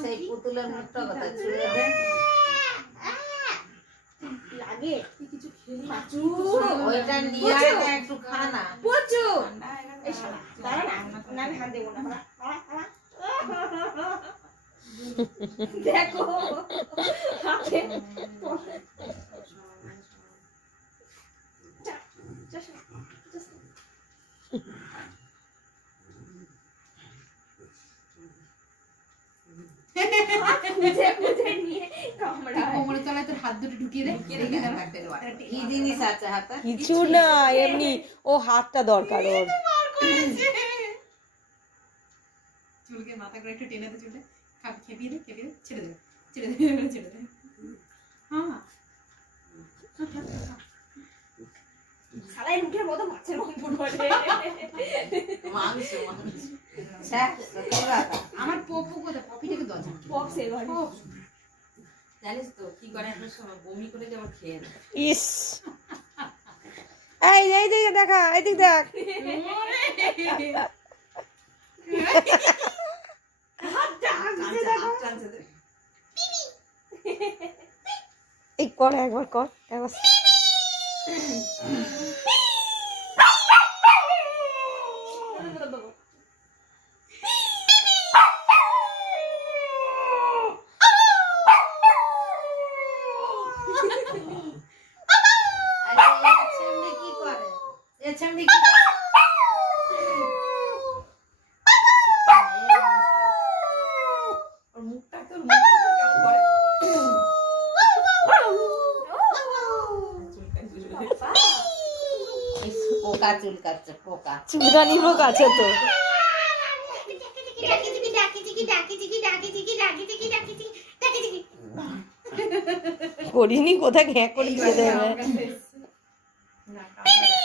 সেই পুতুলের মুখটা কথা ছুঁয়ে দে লাগে কিছু খেলি পাচু ওইটা নিয়ে আয় না একটু খানা পচু এই শালা দাঁড়া না আমি হাত দেব না দেখো হাতে কোমরের তলায় তোর হাত দুটো ঢুকিয়ে দে কি জিনিস আছে হাতে কিছু না এমনি ও হাতটা দরকার ওর চুলকে মাথা করে একটু টেনে দে চুলটা খেপিয়ে দে ছেড়ে দে ছেড়ে দে হ্যাঁ শালাই মুখের মতো মাছের গন্ধ করে মাংস স্যার আমার পপু কোথায় পপিটাকে দশ পপ সেভার জানিস তো কি করে একটা সময় বমি করে যে আবার খেয়ে নেয় ইস এই দিক দেখা এই দিক দেখ এই কর একবার কর একবার কি করে এ ছামড়ি কি করে ওর মুখটা তোর মুখটা কেমন করে পোকা চুলকাচ্ছে পোকা চুলকানি রোগ আছে তো করিনি কোথায় ঘ্যাঁ করে দিয়ে দেবে না